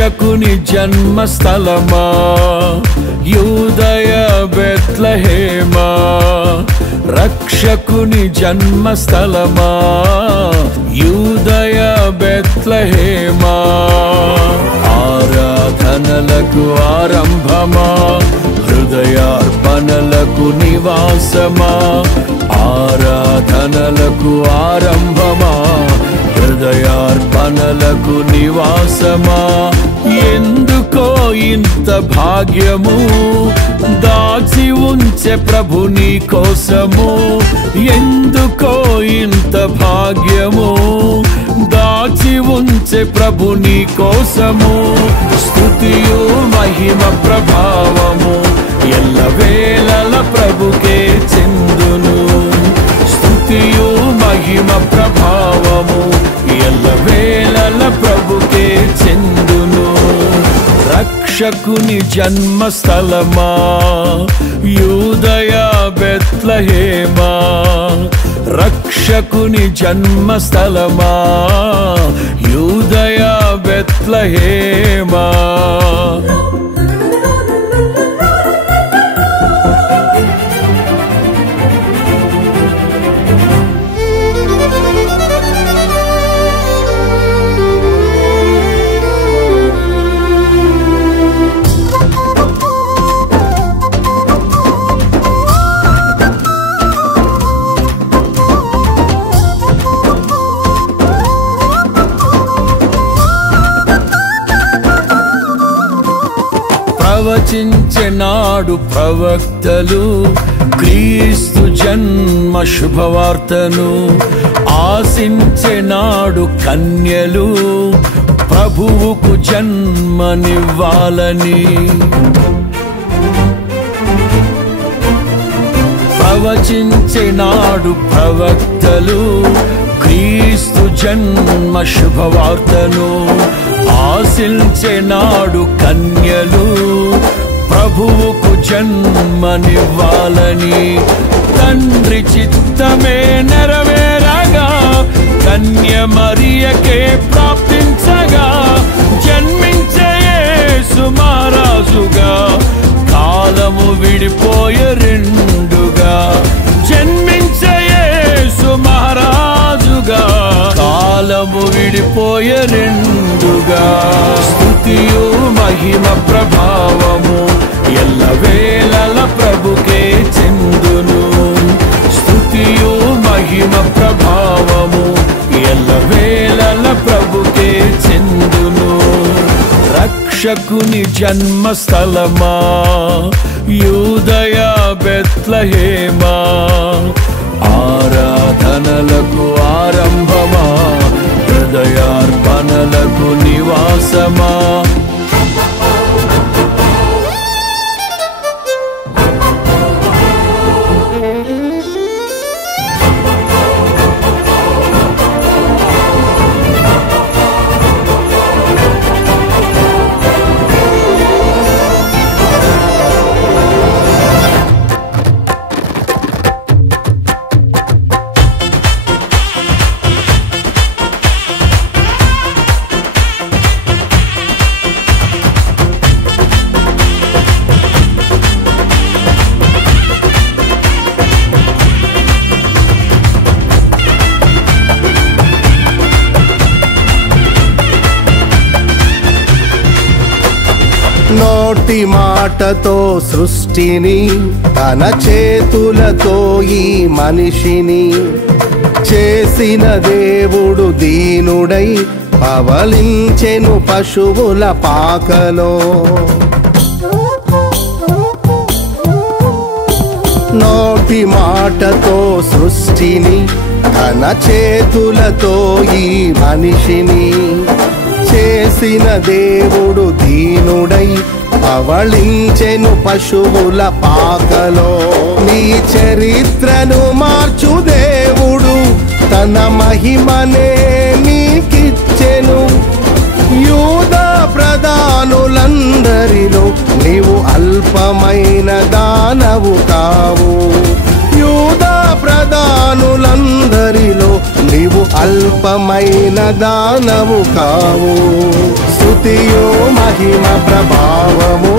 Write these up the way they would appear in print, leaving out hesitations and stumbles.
రక్షకుని జన్మస్థలమా యూదయ బెత్లెహేమా, రక్షకుని జన్మస్థలమా యూదయ బెత్లెహేమా, ఆరాధనలకు ఆరంభమా హృదయార్పణలకు నివాసమా, ఆరాధనలకు ఆరంభమా హృదయార్పణలకు నివాసమా, ఎందుకో ఇంత భాగ్యము దాచి ఉంచే ప్రభు నీ కోసము, ఎందుకో ఇంత భాగ్యము దాచి ఉంచే ప్రభు నీ కోసము, స్తుతియు మహిమ ప్రభావము ఎల్లవేళల ప్రభుకే చెందును, స్తుతియు మహిమ ప్రభావము ఎల్లవేళల ప్రభుకే చెందును. రక్షకుని జన్మస్థలమా యూదయ బెత్లెహేమా, రక్షకుని జన్మస్థలమా యూదయ బెత్లెహేమా. ప్రవచించెనాడు ప్రవక్తలు క్రీస్తు జన్మ శుభవార్తను, ఆశించెనాడు కన్యలు ప్రభువుకు జన్మనివ్వాలని, ప్రవచించెనాడు ప్రవక్తలు క్రీస్తు జన్మ శుభవార్తను, ఆశించెనాడు కన్యలు ప్రభువుకు జన్మనివ్వాలని, తండ్రి చిత్తమే నెరవేరగా కన్య మరియకే ప్రాప్తించగా, జన్మించే యేసు మహారాజుగా కాలము విడిపోయే రెండుగా, జన్మించే యేసు మహారాజుగా కాలము విడిపోయే రెండుగా, స్తుతియు మహిమ ప్రభావము ఎల్లవేళల ప్రభుకే చెందును, స్తుతియు మహిమ ప్రభావము ఎల్లవేళల ప్రభుకే చెందును. రక్షకుని జన్మస్థలమా యూదయ బెత్లెహేమా, ఆరాధనలకు ఆరంభమా హృదయార్పణలకు నివాసమా. నోటి మాటతో సృష్టిని తన చేతులతో ఈ మనిషిని చేసిన దేవుడు దీనుడై పవలించెను పశువుల పాకలో. నోటి మాటతో సృష్టిని తన చేతులతో ఈ మనిషిని చేసిన దేవుడు దీనుడై పవళించెను పశువుల పాకలో. నీ చరిత్రను మార్చు దేవుడు తన మహిమనే నీకిచ్చెను. యూదా ప్రధానులందరిలో నీవు అల్పమైన దానవు కావు. యూదా ప్రధానులందరిలో నీవు అల్పమైన దానము కావు. స్తుతియు మహిమ ప్రభావము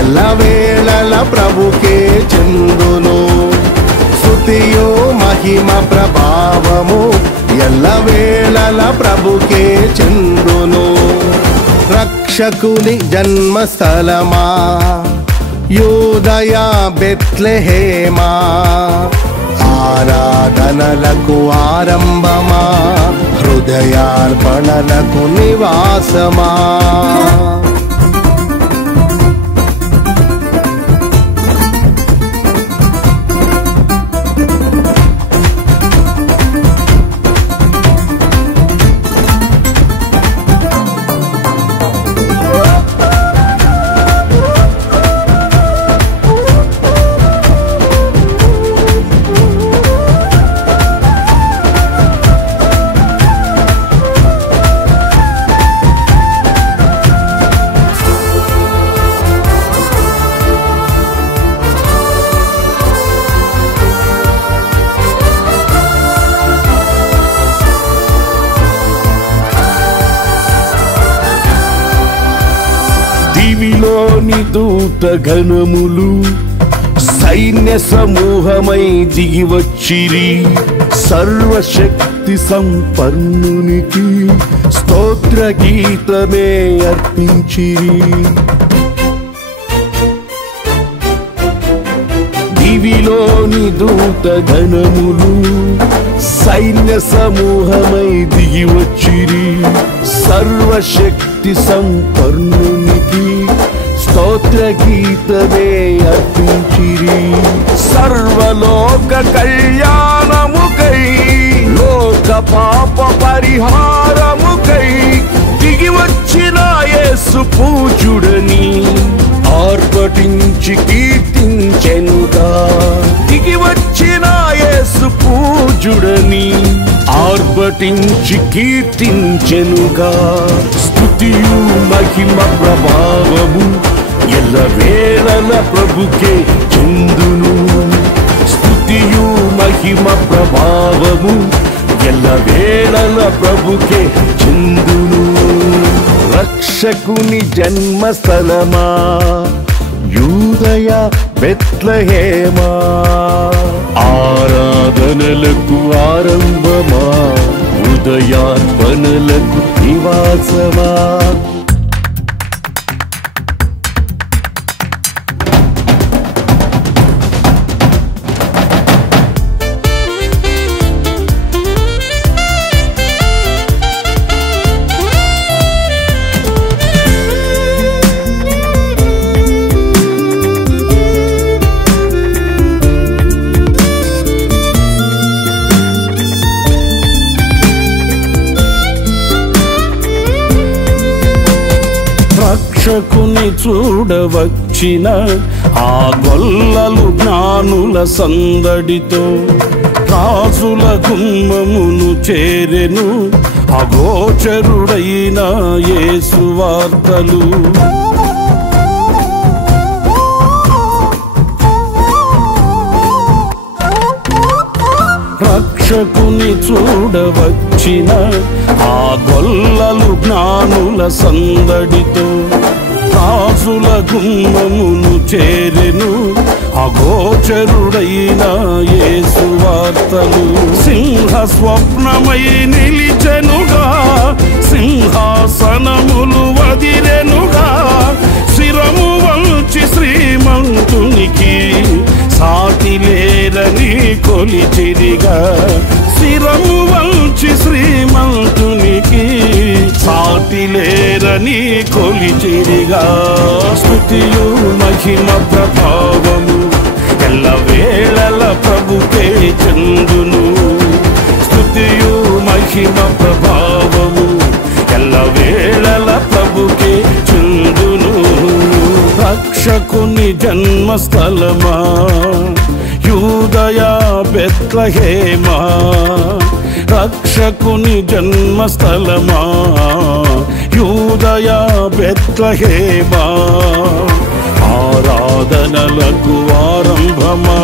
ఎల్లవేళల ప్రభుకే చెందును. స్తుతియు మహిమ ప్రభావము ఎల్లవేళల ప్రభుకే చెందును. రక్షకుని జన్మస్థలమా యూదయ బెత్లెహేమా, ఆరాధనలకు ఆరంభమా హృదయార్పణలకు నివాసమా. దివిలోని దూత గణములు సైన్య సమూహమై దిగి వచ్చిరి. సర్వశక్తి సంపన్నునికి స్తోత్ర గీతమే అర్పించిరి. దివిలోని దూత గణములు సైన్య సమూహమై దిగి వచ్చిరి. సర్వశక్తి సంపన్నునికి స్తోత్ర గీతమే అర్పించిరి. సర్వలోక కళ్యాణముకై లోక పాప పరిహారముకై దిగి వచ్చిన యేసు పూజుడని ఆర్భటించి కీర్తించెనుగా. దిగి వచ్చిన యేసు పూజుడని ఆర్భటించి కీర్తించెనుగా. స్తుతియు మహిమ ప్రభావము ఎల్లవేళల ప్రభుకే చెందును. స్తుతియు మహిమ ప్రభావము ఎల్లవేళల ప్రభుకే చెందును. రక్షకుని జన్మస్థలమా యూదయ బెత్లెహేమా, ఆరాధనలకు ఆరంభమా హృదయార్పణలకు నివాసమా. రక్షకుని చూడవచ్చిన ఆ గొల్లలు జ్ఞానుల సందడితో రాజుల గుమ్మమును చేరెను అగోచరుడైన యేసు వార్తలు. రక్షకుని చూడవచ్చిన ఆ గొల్లలు జ్ఞానుల సందడితో రాజుల గుమ్మమును చేరెను అగోచరుడైన యేసు వార్తలు. సింహ స్వప్నమై నిలిచెనుగా, సింహాసనములు వదిరెనుగా. శిరము వంచి శ్రీమంతునికి సాటి లేరని కొలిచిరిగా. శిరము వంచి శ్రీమంతునికి సాటి లేరని కొలిచిరిగా. స్తుతియు మహిమ ప్రభావము ఎల్లవేళల ప్రభుకే చెందును. స్తుతియు మహిమ ప్రభావము ఎల్లవేళల ప్రభుకే చెందును. రక్షకుని జన్మస్థలమా యూదయ బెత్లెహేమా, రక్షకుని జన్మస్థలమా యూదయ బెత్లెహేమా, ఆరాధనలకు ఆరంభమా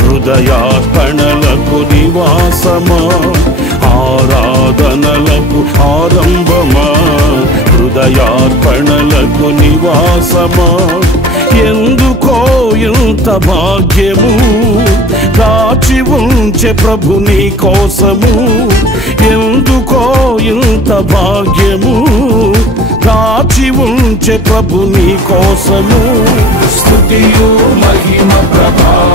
హృదయార్పణలకు నివాసమా, ఆరాధనలకు ఆరంభమా, హృదయార్పణలకు నివాసమా. ఎందుకో ఇంత భాగ్యము దాచి ఉంచే ప్రభు నీ కోసము. ఎందుకో ఇంత భాగ్యము దాచి ఉంచే ప్రభు నీ కోసము. స్తుతియు మహిమ ప్రభావ